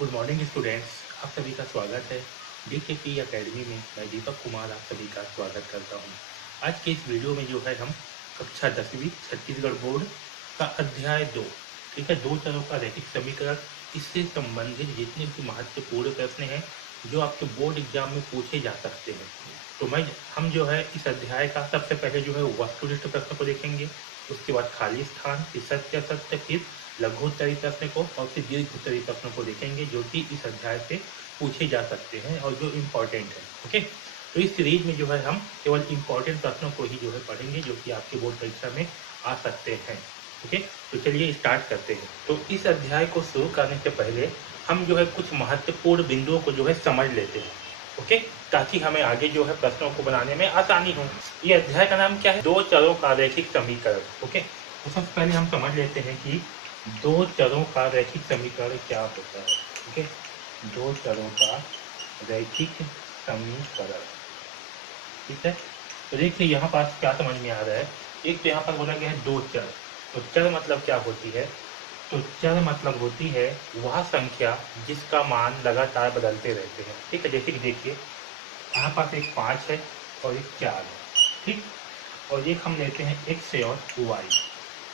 Good morning students, आप सभी का स्वागत है डीकेपी एकेडमी में। मैं दीपक कुमार आप सभी का स्वागत करता हूं। आज के इस वीडियो में जो है हम कक्षा 10वीं छत्तीसगढ़ बोर्ड का अध्याय 2, ठीक है, दो चरों का रैखिक समीकरण, इससे संबंधित जितने भी महत्वपूर्ण प्रश्न हैं जो आपके बोर्ड एग्जाम में पूछे जा सकते हैं। तो हम जो है इस अध्याय का सबसे पहले जो है वस्तुनिष्ठ प्रश्न को देखेंगे, उसके बाद खाली स्थान, फिर सत्य असत्य, फिर लघु उत्तरी प्रश्न को और फिर दीर्घ उत्तरी प्रश्नों को देखेंगे जो कि इस अध्याय से पूछे जा सकते हैं और जो इम्पोर्टेंट है। ओके, तो इस सीरीज में जो है हम केवल इम्पोर्टेंट प्रश्नों को ही जो है पढ़ेंगे जो कि आपके बोर्ड परीक्षा में आ सकते हैं। ओके, तो चलिए स्टार्ट करते हैं। तो इस अध्याय को शुरू करने से पहले हम जो है कुछ महत्वपूर्ण बिंदुओं को जो है समझ लेते हैं। ओके, ताकि हमें आगे जो है प्रश्नों को बनाने में आसानी हो। ये अध्याय का नाम क्या है? दो चरों का रैखिक समीकरण। ओके, तो सबसे पहले हम समझ लेते हैं कि दो चरों का रैखिक समीकरण क्या होता है। ठीक है, दो चरों का रैखिक समीकरण। ठीक है, तो देखिए यहाँ पास क्या समझ में आ रहा है। एक तो यहाँ पर बोला गया है दो चर। तो चर मतलब क्या होती है? तो चर मतलब होती है वह संख्या जिसका मान लगातार बदलते रहते हैं। ठीक है, जैसे कि देखिए यहाँ पास एक 5 है और एक 4 है। ठीक, और एक हम लेते हैं x और y।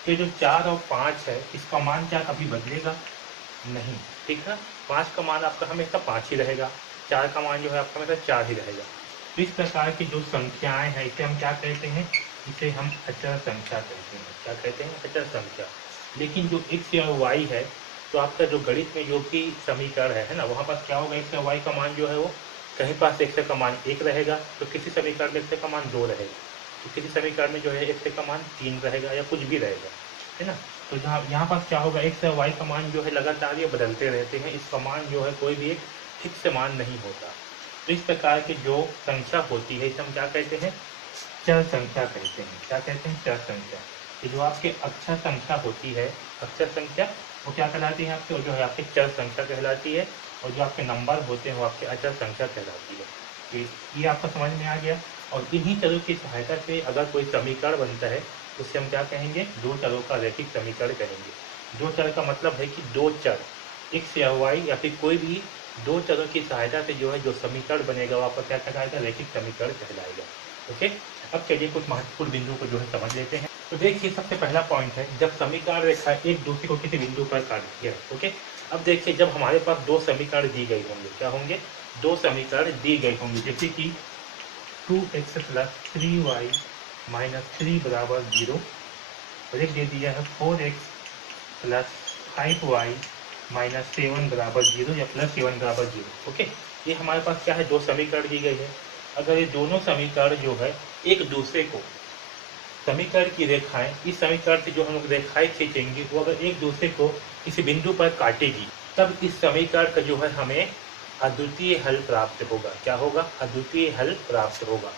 तो जो 4 और 5 है इसका मान क्या कभी बदलेगा? नहीं। ठीक है, 5 का मान आपका हमेशा 5 ही रहेगा, 4 का मान जो है आपका हमेशा 4 ही रहेगा। तो इस प्रकार की जो संख्याएं हैं इसे हम क्या कहते हैं? इसे हम अचर संख्या कहते हैं। क्या कहते हैं? अचर संख्या। लेकिन जो x और y है, तो आपका जो गणित में जो भी समीकरण है ना, वहाँ पास क्या होगा? x और y का मान जो है वो कहीं पास x का मान 1 रहेगा, तो किसी समीकरण में x का मान 2 रहेगा, तो किसी समीकरण में जो है x का मान 3 रहेगा या कुछ भी रहेगा, है ना। तो यहाँ पास क्या होगा? x और y का मान जो है लगातार ये बदलते रहते हैं, इसका मान जो है कोई भी एक फिक्स मान नहीं होता। तो इस प्रकार की जो संख्या होती है इसे हम क्या कहते हैं? चर संख्या कहते हैं। क्या कहते हैं? चर संख्या। कि जो आपके अक्षर संख्या होती है, अक्षर संख्या, वो क्या कहलाती है आपके? जो है आपकी चर संख्या कहलाती है, और जो आपके नंबर होते हैं वो आपके अचर संख्या कहलाती है। तो ये आपका समझ में आ गया। और इन्हीं चरों की सहायता से अगर कोई समीकरण बनता है उससे हम क्या कहेंगे? दो चरों का रैखिक समीकरण कहेंगे। दो चर का मतलब है कि दो चर x या y या फिर कोई भी दो चरों की सहायता से जो है जो समीकरण बनेगा वो आपका क्या कहलाएगा? रैखिक समीकरण कहलाएगा। ओके, अब चलिए कुछ महत्वपूर्ण बिंदु को जो है समझ लेते हैं। तो देखिए सबसे पहला पॉइंट है, जब समीकरण रेखा एक दूसरे को किसी बिंदु पर काटती है। ओके, अब देखिए जब हमारे पास दो समीकरण दी गई होंगे, क्या होंगे? दो समीकरण दी गई होंगी, जैसे कि 2x + 3y - 3 बराबर 0, और एक दे दिया है 4x + 5y - 7 बराबर 0 या +7 बराबर 0। ओके, ये हमारे पास क्या है? दो समीकरण दी गई है। अगर ये दोनों समीकरण जो है एक दूसरे को, समीकरण की रेखाएं, इस समीकरण से जो हम लोग रेखाएं खींचेंगे वो अगर एक दूसरे को किसी बिंदु पर काटेगी, तब इस समीकरण का जो है हमें अद्वितीय हल प्राप्त होगा। क्या होगा? अद्वितीय हल प्राप्त होगा।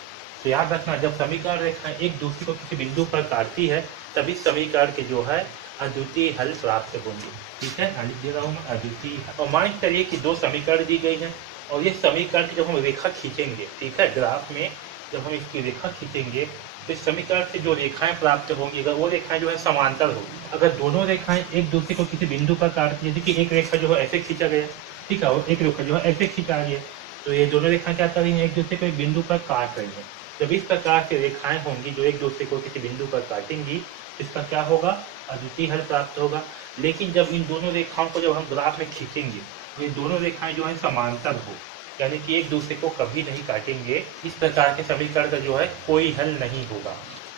तो याद रखना, जब समीकरण रेखाएं एक दूसरे को किसी बिंदु पर काटती है तब इस समीकरण के जो है अद्वितीय हल प्राप्त होंगे। ठीक है, लिख दे रहा हूँ मैं अद्वितीय। और मान करिए कि दो समीकरण दी गई है और ये समीकरण की जब हम रेखा खींचेंगे, ठीक है, ग्राफ में जब हम इसकी रेखा खींचेंगे तो इस समीकरण से जो रेखाएं प्राप्त होंगी, अगर वो रेखाएं जो है समांतर होगी, अगर दोनों रेखाएं एक दूसरे को किसी बिंदु पर काटती है, देखिए एक रेखा जो है ऐसे खींचा गया, ठीक है, और एक रेखा जो है ऐसे खींचा गया, तो ये दोनों रेखाएं क्या कर रही हैं? एक दूसरे को एक बिंदु पर काट रही हैं। जब इस प्रकार से रेखाएं होंगी जो एक दूसरे को किसी बिंदु पर काटेंगी, इसका क्या होगा? अद्वितीय हल प्राप्त होगा। लेकिन जब इन दोनों रेखाओं को जब हम ग्राफ में खींचेंगे तो ये दोनों रेखाएं जो है समांतर हो, यानी कि एक दूसरे को कभी नहीं काटेंगे, इस प्रकार के समीकरण का जो है कोई हल नहीं होगा।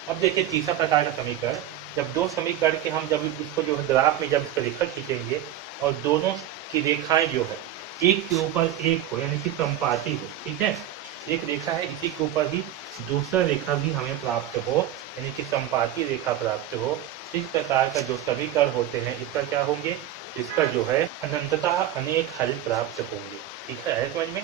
अब देखिए तीसरा प्रकार का समीकरण, जब दो समीकरण के हम जब इसको जो है ग्राफ में जब इसका रेखा खींचेंगे और दोनों की रेखाएं जो है एक के ऊपर एक हो, यानी कि संपाती हो, ठीक है, एक रेखा है इसी के ऊपर ही दूसरा रेखा भी हमें प्राप्त हो, यानी कि संपाती रेखा प्राप्त हो, इस प्रकार का जो समीकरण होते हैं इसका क्या होंगे? इसका जो है अनंततः अनेक हल प्राप्त होंगे। ठीक है समझ में?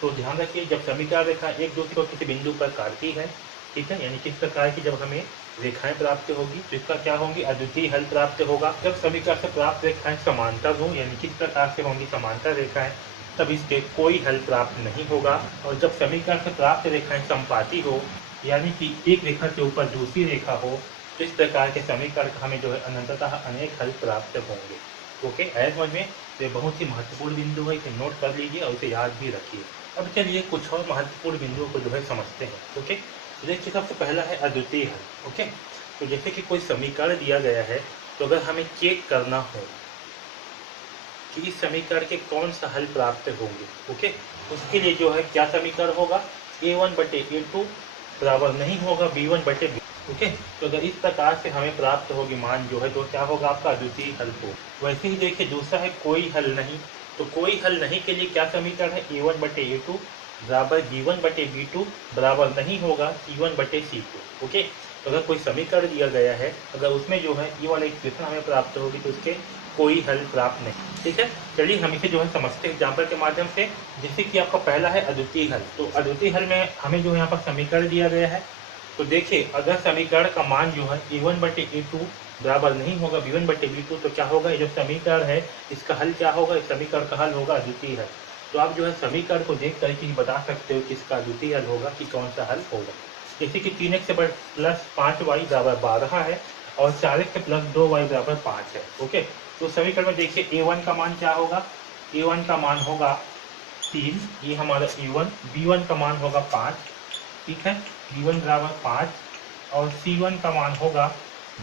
तो ध्यान रखिए, जब समीकरण रेखा एक दूसरे को किसी बिंदु पर काटती है, ठीक है, यानी किस प्रकार की जब हमें रेखाएं प्राप्त होगी तो इसका क्या होंगी? अद्वितीय हल प्राप्त होगा। जब समीकरण से प्राप्त रेखाएं समांतर हो, यानी किस प्रकार से होंगी? समांतर रेखाएं, तब इसके कोई हल प्राप्त नहीं होगा। और जब समीकरण से प्राप्त रेखाएं संपाती हो, यानी कि एक रेखा के ऊपर दूसरी रेखा हो, तो इस प्रकार के समीकरण का हमें जो है अनंततः अनेक हल प्राप्त होंगे। ओके, आया समझ में? तो ये बहुत ही महत्वपूर्ण बिंदु है, इसे नोट कर लीजिए और इसे याद भी रखिए। अब चलिए कुछ और महत्वपूर्ण बिंदुओं को जो है समझते हैं। ओके, तो देखिए सबसे पहला है अद्वितीय हल। ओके, तो जैसे कि कोई समीकरण दिया गया है, तो अगर हमें चेक करना हो कि इस समीकरण के कौन सा हल प्राप्त होंगे, ओके, उसके लिए जो है क्या समीकरण होगा, a1/a2 बराबर नहीं होगा b1/b। ओके, तो अगर इस प्रकार से हमें प्राप्त होगी मान जो है, तो क्या होगा आपका अद्वितीय हल हो। वैसे ही देखिए दूसरा है कोई हल नहीं, तो कोई हल नहीं के लिए क्या समीकरण है, a1/a2 बराबर b1/b2 बराबर नहीं होगा c1/c2। ओके, तो अगर कोई समीकरण दिया गया है, अगर उसमें जो है ये वाला इक्वेशन हमें प्राप्त होगी, तो उसके कोई हल प्राप्त नहीं। ठीक है, चलिए हम इसे जो है समझते हैं एग्जाम्पल के माध्यम से। जैसे कि आपका पहला है अद्वितीय हल, तो अद्वितीय हल में हमें जो यहाँ पर समीकरण दिया गया है, तो देखिए अगर समीकरण का मान जो है a1/a2 बराबर नहीं होगा b1/b2, तो क्या होगा, ये जो समीकरण है इसका हल क्या होगा, इस समीकरण का हल होगा अद्वितीय हल। तो आप जो है समीकरण को देख करके ही बता सकते हो कि इसका अद्वितीय हल होगा कि कौन सा हल होगा। जैसे कि 3x प्लस 5y बराबर 12 है और 4x प्लस 2y बराबर 5 है। ओके, तो समीकरण में देखिए a1 का मान क्या होगा, a1 का मान होगा 3, ये हमारा a1, b1 का मान होगा 5, ठीक है, b1 बराबर 5 और c1 का मान होगा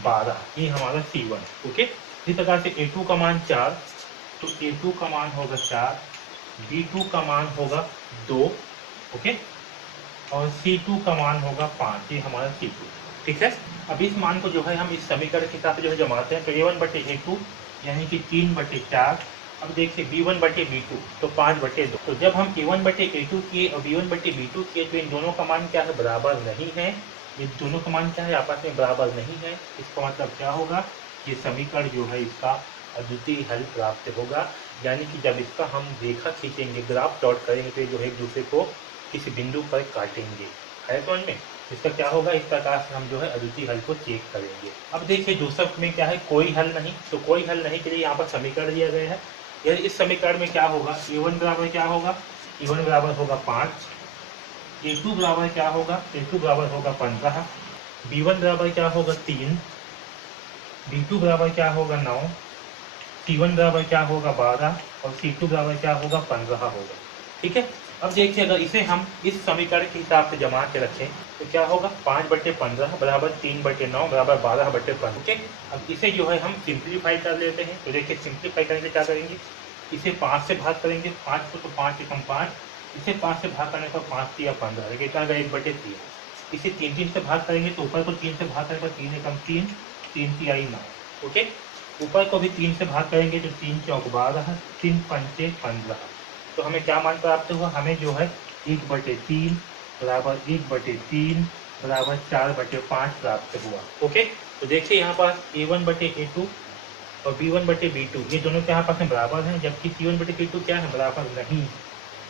12, ये हमारा c1। ओके, इसी प्रकार से a2 का मान 4, तो a2 का मान होगा 4, b2 का मान होगा 2, ओके, और c2 का मान होगा 5, ये हमारा c2। ठीक है, अब इस मान को जो है हम इस समीकरण के साथ जो है जमाते हैं, तो a1/a2 यानी कि 3/4। अब देखिए b1/b2 तो 5/2। तो जब हम a1/a2 किए और b1/b2 किए, तो इन दोनों का मान क्या है, बराबर नहीं है। ये दोनों का मान क्या है, आपस में बराबर नहीं है। इसका मतलब क्या होगा, ये समीकरण जो है इसका अद्वितीय हल प्राप्त होगा। यानी कि जब इसका हम रेखा खींचेंगे, ग्राफ प्लॉट करेंगे, तो ये जो है एक दूसरे को किसी बिंदु पर काटेंगे। है समझ में? इसका क्या होगा, इस प्रकार से हम जो है अद्वितीय हल को चेक करेंगे। अब देखिए दूसरा में क्या है, कोई हल नहीं, तो कोई हल नहीं के लिए यहाँ पर समीकरण दिया गया है। यानी इस समीकरण में क्या होगा, a1 बराबर क्या होगा, a1 बराबर होगा 5, a2 बराबर क्या होगा, a2 बराबर होगा 15, b1 बराबर क्या होगा 3, b2 बराबर क्या होगा 9, c1 बराबर क्या होगा 12 और c2 बराबर क्या होगा 15 होगा। ठीक है, अब देखिए अगर इसे हम इस समीकरण के हिसाब से जमा के रखें, तो क्या होगा, 5/15 बराबर 3/9 बराबर 12/15। ओके, अब इसे जो है हम सिंप्लीफाई कर लेते हैं। तो देखिए सिंप्लीफाई करेंगे क्या करेंगे, इसे 5 से भाग करेंगे, 5 को तो 5 एकम 5, इसे 5 से भाग करने पर 5 3 15, देखिए क्या आएगा 1/3। इसे 3 से भाग करेंगे, तो ऊपर को 3 से भाग करने पर 3 एकम 3, 3 3 9। ओके, ऊपर को भी 3 से भाग करेंगे, तो 3 चौक 12, 3 पंचे 15। तो हमें क्या मान प्राप्त हुआ, हमें जो है 1/3 बराबर 1/3 बराबर 4/5 प्राप्त हुआ। ओके, तो देखिए यहाँ पास a1/a2 और b1/b2 ये दोनों के यहाँ पास में बराबर हैं, जबकि c1/c2 क्या है, बराबर नहीं।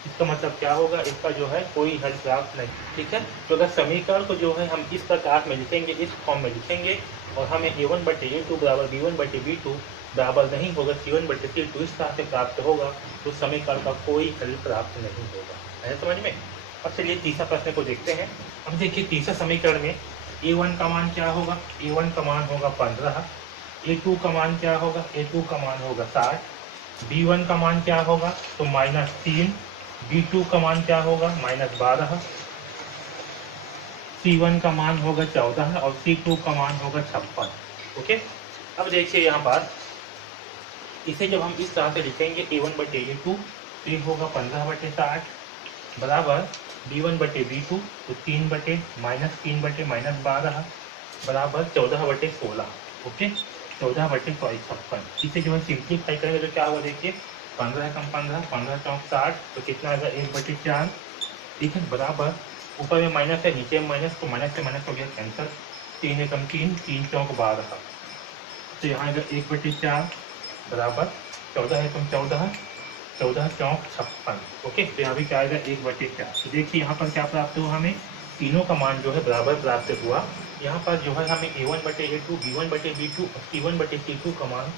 इसका मतलब क्या होगा, इसका जो है कोई हल प्राप्त नहीं। ठीक है, तो अगर समीकरण को जो है हम इस प्रकार में लिखेंगे, इस फॉर्म में लिखेंगे, और हमें a1/a2 बराबर b1/b2 बराबर नहीं होगा c1/c2 इस तरह से प्राप्त होगा, तो समीकरण का कोई हल प्राप्त नहीं होगा। है समझ में? अब चलिए तीसरा प्रश्न को देखते हैं। अब देखिए तीसरा समीकरण में a1 का मान क्या होगा, a1 का मान होगा 15, a2 का मान क्या होगा, a2 का मान होगा 60, b1 का मान क्या होगा, तो -3, b2 का मान क्या होगा, -12, c1 का मान होगा 14 और c2 का मान होगा 56। ओके, अब देखिए यहाँ पर इसे जब हम इस तरह से लिखेंगे a1/a2 तो ये होगा 15/60 बराबर b1/b2 तो 3/-3/-12 बराबर 14/16। ओके, 14/56। इसे जो है सिंप्लीफाई करेंगे तो क्या होगा, देखिए 15 कम 15, 15 चौक 60, तो कितना आएगा 1/4। ठीक है, बराबर ऊपर में माइनस है, नीचे में माइनस, तो माइनस से माइनस हो गया कैंसर, 3 एकम 3, 3 चौक 12, तो यहाँ आएगा 1/4 बराबर 14 एकम 14, 14 चौक 56। ओके, तो यहाँ भी क्या आएगा 1/4। तो देखिए यहाँ पर क्या प्राप्त हुआ, हमें तीनों का मान जो है बराबर प्राप्त हुआ। यहाँ पर जो है हमें a1/a2 b1/b2 और c1/c2 का मान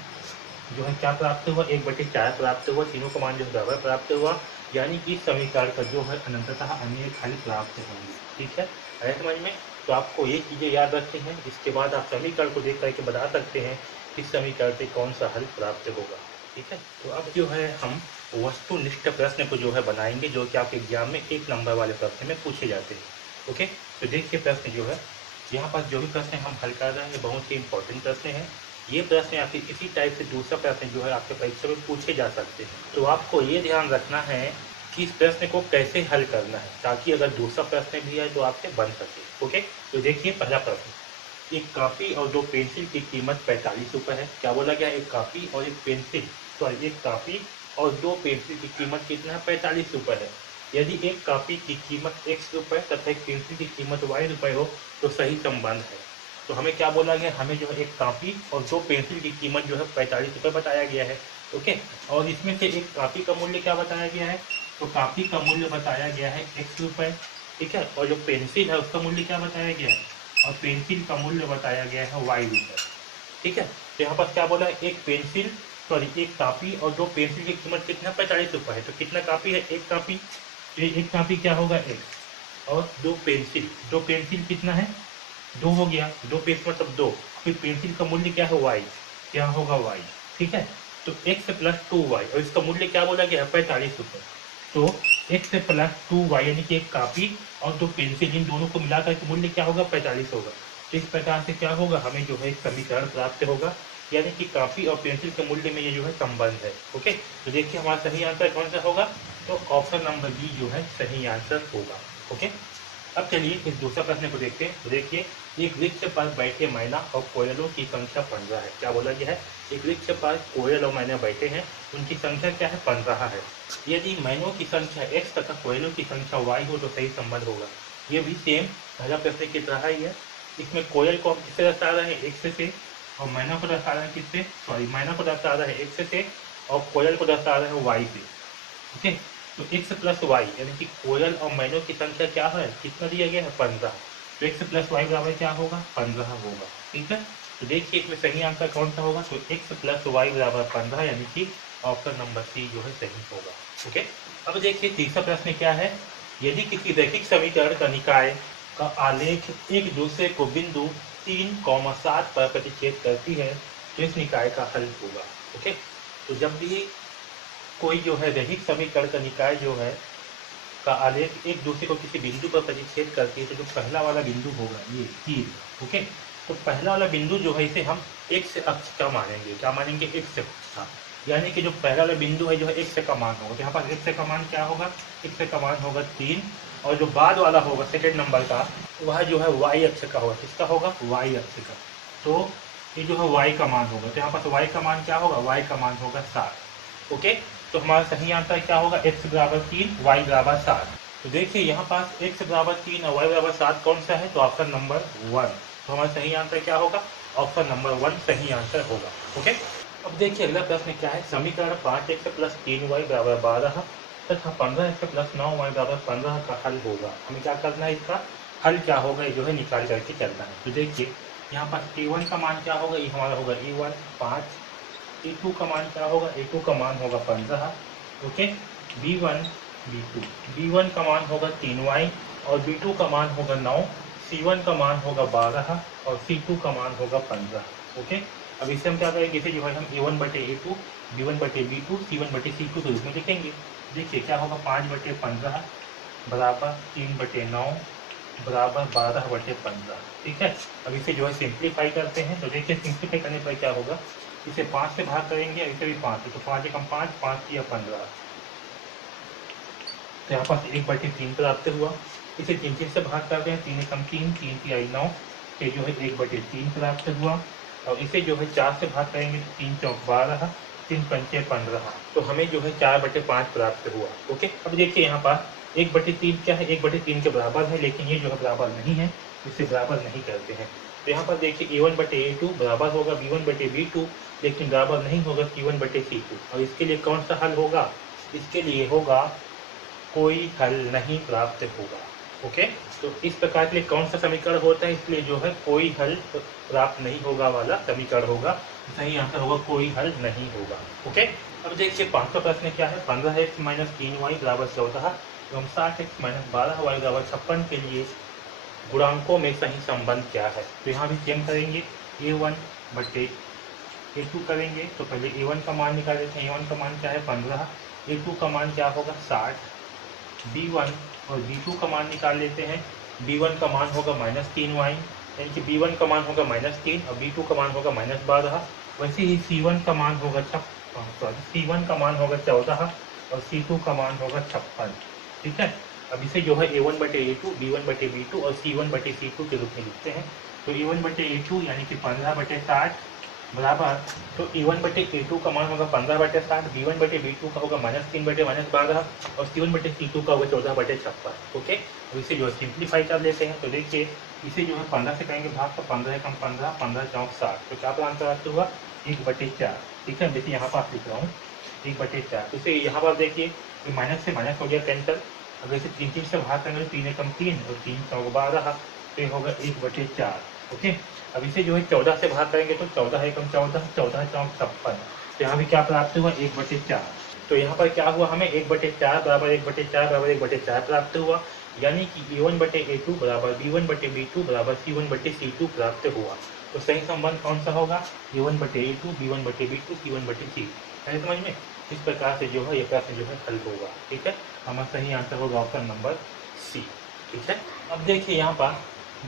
जो है क्या प्राप्त हुआ, 1/4 प्राप्त हुआ। तीनों का मान जो है बराबर प्राप्त हुआ, यानी कि इस समीकरण का जो है अनंततः अनेक हल प्राप्त होंगे। ठीक है, आया समझ में? तो आपको ये चीज़ें याद रखनी है, इसके बाद आप समीकरण को देख करके बता सकते हैं कि इस समीकरण से कौन सा हल प्राप्त होगा। ठीक है। तो अब जो है हम वस्तुनिष्ठ प्रश्न को जो है बनाएंगे, जो कि आपके एग्जाम में 1 नंबर वाले प्रश्न में पूछे जाते हैं। ओके, तो देखिए प्रश्न जो है यहाँ पर जो भी प्रश्न हम हल कर रहे हैं बहुत ही इंपॉर्टेंट प्रश्न है। ये प्रश्न या फिर इसी टाइप से दूसरा प्रश्न जो है आपके परीक्षा में पूछे जा सकते हैं। तो आपको ये ध्यान रखना है कि इस प्रश्न को कैसे हल करना है, ताकि अगर दूसरा प्रश्न भी है तो आपसे बन सके। ओके, तो देखिए पहला प्रश्न, एक कॉपी और 2 पेंसिल की कीमत 45 रुपये है। क्या बोला गया, एक कॉपी और एक पेंसिल, सॉरी एक कॉपी और 2 पेंसिल की कीमत कितना है, 45 रुपये है। यदि एक कॉपी की कीमत x रुपये तथा एक पेंसिल की कीमत y रुपये हो तो सही संबंध है। तो हमें क्या बोला गया, हमें जो है एक कॉपी और 2 पेंसिल की कीमत जो है 45 रुपये बताया गया है। ओके, और इसमें से एक कॉपी का मूल्य क्या बताया गया है, तो कॉपी का मूल्य बताया गया है x रुपये। ठीक है, और जो पेंसिल है उसका मूल्य क्या बताया गया है, और पेंसिल का मूल्य बताया गया है y रुपये। ठीक है, तो यहाँ पर क्या बोला है, एक पेंसिल सॉरी एक कॉपी और 2 पेंसिल की कीमत कितना 45 रुपये है। तो कितना कॉपी है, एक कॉपी, एक कॉपी क्या होगा x, और 2 पेंसिल, 2 पेंसिल कितना है 2 हो गया, 2 पेंसिल मतलब 2, फिर पेंसिल का मूल्य क्या है y, क्या होगा y। ठीक है, तो x प्लस 2y और इसका मूल्य क्या बोला गया है 45 रुपये। तो x प्लस 2y यानी कि एक कॉपी और 2 पेंसिल, इन दोनों को मिलाकर के मूल्य क्या होगा 45 होगा। तो इस प्रकार से क्या होगा, हमें जो है एक समीकरण प्राप्त होगा, यानी कि कॉपी और पेंसिल के मूल्य में ये जो है संबंध है। ओके, तो देखिए हमारा सही आंसर कौन सा होगा, तो ऑप्शन नंबर बी जो है सही आंसर होगा। ओके, अब चलिए इस दूसरा प्रश्न को देखते हैं। तो देखिए, एक वृक्ष पर बैठे मैना और कोयलों की संख्या 15 है। क्या बोला गया है, एक वृक्ष पर कोयल और मैना बैठे हैं, उनकी संख्या क्या है 15 है। यदि मैनों की संख्या x तथा कोयलों की संख्या y हो तो सही संबंध होगा। ये भी सेम पहला प्रश्न की तरह ही है। इसमें कोयल को हम किससे दर्शा रहे हैं, x से, और मैना को दर्शा रहे हैं किससे, सॉरी मैना को दर्शा रहे हैं x से और कोयल को दर्शा रहे हैं y से। ओके, तो x प्लस वाई यानी कि कोयल और मैनों की संख्या क्या है, कितना दिया गया है 15। तो x प्लस वाई बराबर क्या होगा 15 होगा। ठीक है, तो देखिए इसमें सही आंसर कौन सा होगा, तो x प्लस वाई बराबर 15 यानी कि ऑप्शन नंबर सी जो है सही होगा। ओके, अब देखिए तीसरा प्रश्न क्या है, यदि किसी रैखिक समीकरण का निकाय का आलेख एक दूसरे को बिंदु 3,7 पर प्रतिच्छेद करती है तो इस निकाय का हल होगा। ओके, तो जब भी कोई जो है रैखिक समीकरण का निकाय जो है का आलेख एक दूसरे को किसी बिंदु पर प्रतिच्छेद करती है, तो जो पहला वाला बिंदु होगा ये तीर। ओके, तो पहला वाला बिंदु जो है इसे हम x अक्ष का मानेंगे, क्या मानेंगे x अक्ष का, यानी कि जो पहला वाला बिंदु है जो है x का मान होगा। तो यहाँ पर x का मान क्या होगा, x का मान होगा 3, और जो बाद वाला होगा सेकेंड नंबर का वह जो है y अक्ष का होगा, किसका होगा y अक्ष का। तो ये जो है y का मान होगा, तो यहाँ पर y का मान क्या होगा, y का मान होगा 7। ओके, तो हमारा सही आंसर क्या होगा, x बराबर 3 y बराबर 7। तो देखिए यहाँ पास x बराबर 3 और y बराबर 7 कौन सा है, तो ऑप्शन नंबर 1। तो हमारा सही आंसर क्या होगा, ऑप्शन नंबर 1 सही आंसर होगा। ओके, अब देखिए अगला प्रश्न क्या है, समीकरण 5x प्लस 3y बराबर 12 तथा 15x प्लस 9y बराबर 15 का हल होगा। हमें क्या करना है, इसका हल क्या होगा ये जो है निकाल करके चलना है। तो देखिए यहाँ पर a1 का मान क्या होगा, ये हमारा होगा a1 5, a2 का मान क्या होगा, a2 का मान होगा 15। ओके, b1 का मान होगा 3y और b2 का मान होगा 9, c1 का मान होगा 12 और c2 का मान होगा 15। ओके, अब इसे हम क्या करेंगे, इसे जो है हम a1 बटे a2, b1 बटे b2, c1 बटे c2 के रूप में लिखेंगे। देखिए क्या होगा 5 बटे 15 बराबर 3 बटे 9 बराबर 12 बटे 15। ठीक है, अब इसे जो है सिंप्लीफाई करते हैं। तो देखिए सिंप्लीफाई करने पर क्या होगा, इसे 5 से भाग करेंगे, इसे भी 5, तो 5 एकम 5, 5 या 15, तो यहाँ पास 1 बटे 3 प्राप्त हुआ। इसे 3 से भाग करते हैं, 3 एकम 3, 3 तिहाई 9, ये जो है 1 बटे 3 प्राप्त हुआ। और इसे जो है 4 से भाग करेंगे तो 3 चौक 12, 3 पंचे 15, तो हमें जो है 4 बटे 5 प्राप्त हुआ। ओके, अब देखिए यहाँ पास 1 बटे 3 क्या है, 1 बटे 3 के बराबर है, लेकिन ये जो है बराबर नहीं है, इसे बराबर नहीं करते हैं। तो यहाँ पर देखिए a1 बटे a2 बराबर होगा b1 बटे b2, लेकिन बराबर नहीं होगा c1 बटे c2। और इसके लिए कौन सा हल होगा, इसके लिए होगा कोई हल नहीं प्राप्त होगा। ओके, तो इस प्रकार के लिए कौन सा समीकरण होता है, इसलिए जो है कोई हल प्राप्त नहीं होगा वाला समीकरण होगा। सही आंसर होगा कोई हल नहीं होगा। ओके, अब देखिए पांचवा प्रश्न क्या है, 15x माइनस 3y बराबर 14 एवं 60x माइनस 12y बराबर 56 के लिए गुणांकों में सही संबंध क्या है। तो यहाँ भी सेम करेंगे, a1 बटे A2 करेंगे तो पहले A1 का मान निकाल देते हैं। A1 का मान क्या है 15, A2 का मान क्या होगा 60, B1 और B2 का मान निकाल लेते हैं। B1 का मान होगा -3y, यानी कि B1 का मान होगा -3 और B2 का मान होगा -12। वैसे ही C1 का मान होगा C1 का मान होगा 14 और C2 का मान होगा 56। ठीक है, अब इसे जो है A1 बटे A2, B1 बटे B2 और C1 बटे C2 के रूप में लिखते हैं। तो A1 बटे A2 यानी कि 15 बटे 60 बराबर, तो A1 बटे A2 का मान होगा 15 बटे 60, B1 बटे B2 का होगा -3 बटे -12 और C1 बटे C2 का होगा 14 बटे 56। ओके, अब इसे जो है सिंप्लीफाई कर लेते हैं। तो देखिए इसे जो है 15 से करेंगे भाग, तो 15 कम 15, 15 चौक 60, तो क्या आंसर आता हुआ 1/4। ठीक है, देखिए यहाँ पर लिख रहा हूँ 1/4। तो इसे यहाँ पर देखिए माइनस से माइनस हो गया कैंसल। अगर इसे 3 से भाग करेंगे तो 3 कम 3 और 3 चौक 12, तो ये होगा 1/4। ओके, अब इसे जो है 14 से भाग करेंगे तो 14 एकम 14, 14 चौक 56, तो यहाँ भी क्या प्राप्त हुआ 1/4। तो यहाँ पर क्या हुआ हमें 1/4 बराबर 1/4 बराबर 1/4 प्राप्त हुआ, यानी कि A1 बटे A2 बराबर B1 बटे B2 बराबर C1 बटे C2 प्राप्त हुआ। तो सही संबंध कौन सा होगा A1 बटे A2, B1 बटे B2, C1 बटे C। है समझ में? इस प्रकार से जो है ये प्रश्न जो है हल होगा। ठीक है, हमारा सही आंसर होगा ऑप्शन नंबर सी। ठीक है, अब देखिए यहाँ पर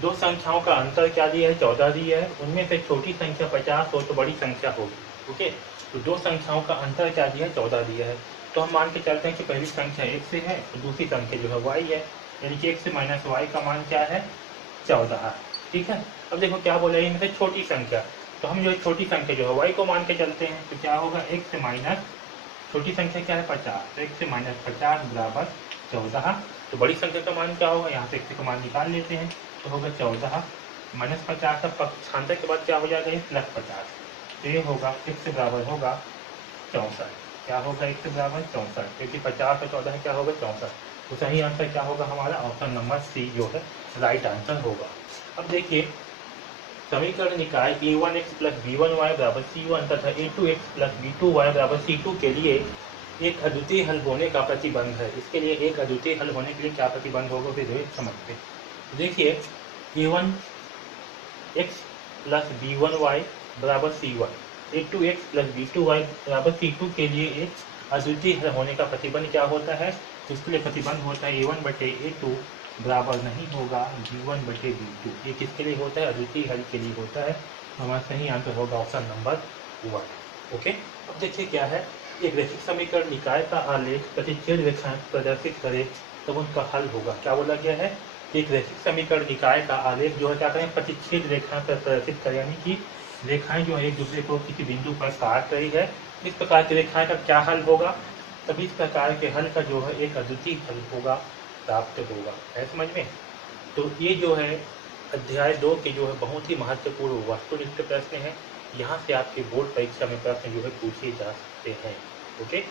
दो संख्याओं का अंतर क्या दिया है 14 दिया है, उनमें से छोटी संख्या 50 हो तो बड़ी संख्या होगी। ओके, तो दो संख्याओं का अंतर क्या दिया है 14 दिया है, तो हम मान के चलते हैं कि पहली संख्या x से है और दूसरी संख्या जो है y है, यानी कि x से माइनस वाई का मान क्या है 14। ठीक है, अब देखो क्या बोला इनमें से छोटी संख्या, तो हम जो है छोटी संख्या जो है y को मान के चलते हैं, तो क्या होगा x से माइनस छोटी संख्या क्या है 50, तो x से माइनस 50 बराबर 14। तो बड़ी संख्या का मान क्या होगा, यहाँ से x का मान निकाल लेते हैं, तो होगा 14 माइनस 50 का पक्षांतर के बाद क्या हो जाएगा ये +50, तो ये होगा x से बराबर होगा 64। क्या होगा x से बराबर 64, क्योंकि 50 और 14 क्या होगा 64। तो सही आंसर क्या होगा हमारा ऑप्शन नंबर सी जो है राइट आंसर होगा। अब देखिए समीकरण निकाय A1x प्लस B1y बराबर C1 तथा A2x प्लस B2y बराबर C2 के लिए एक अद्वितीय हल होने का प्रतिबंध है। इसके लिए एक अद्वितीय हल होने के लिए क्या प्रतिबंध होगा फिर समझते हैं। देखिए A1x प्लस B1y बराबर C1, A2x प्लस B2y बराबर C2 के लिए एक अद्वितीय हल होने का प्रतिबंध क्या होता है, तो इसके लिए प्रतिबंध होता है A1 बटे A2 बराबर नहीं होगा B1 बटे B2। ये किसके लिए होता है अद्वितीय हल के लिए होता है। हमारा सही आंसर होगा ऑप्शन नंबर 1। ओके, अब देखिए क्या है, एक रैखिक समीकरण निकाय का आलेख प्रतिच्छेद रेखाएं प्रदर्शित करे तब उनका हल होगा। क्या बोला गया है, एक रैखिक समीकरण निकाय का आलेख जो है क्या करें प्रतिच्छेद रेखाएं पर प्रदर्शित करे, यानी कि रेखाएं जो है एक दूसरे को किसी बिंदु पर काट रही है, इस प्रकार की रेखाएं का क्या हल होगा, तभी इस प्रकार के हल का जो है एक अद्वितीय हल होगा प्राप्त होगा। है समझ में? तो ये जो है अध्याय 2 के जो है बहुत ही महत्वपूर्ण वस्तुनिष्ठ प्रश्न है। यहाँ से आपके बोर्ड परीक्षा में प्रश्न जो है पूछे जा सकते हैं। ओके।